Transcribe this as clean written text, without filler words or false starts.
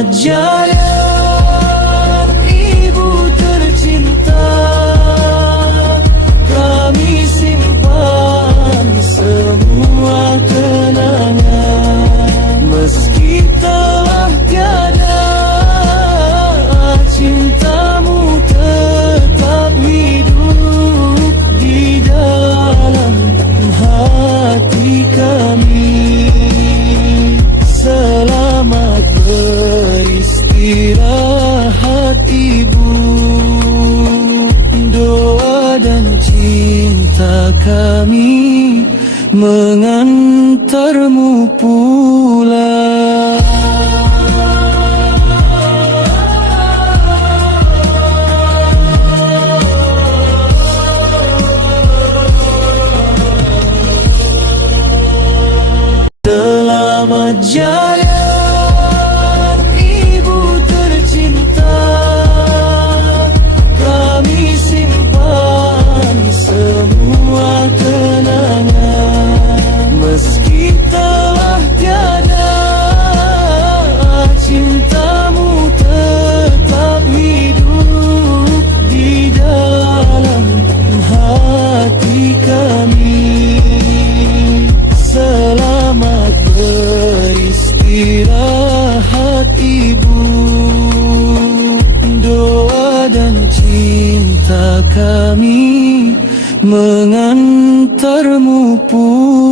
Selamat jalan ibu tercinta, kami simpan semua kenangan. Meski telah tiada, cintamu tetap hidup di dalam hati kami. Selamat beristirahat ibu, doa dan cinta kami mengantarmu pulang. Selamat jalan ibu tercinta, kami simpan semua kenangan. Meski telah tiada, cintamu tetap hidup di dalam hati kami. Selamat beristirahat ibu, doa dan cinta kami mengantarmu pulang.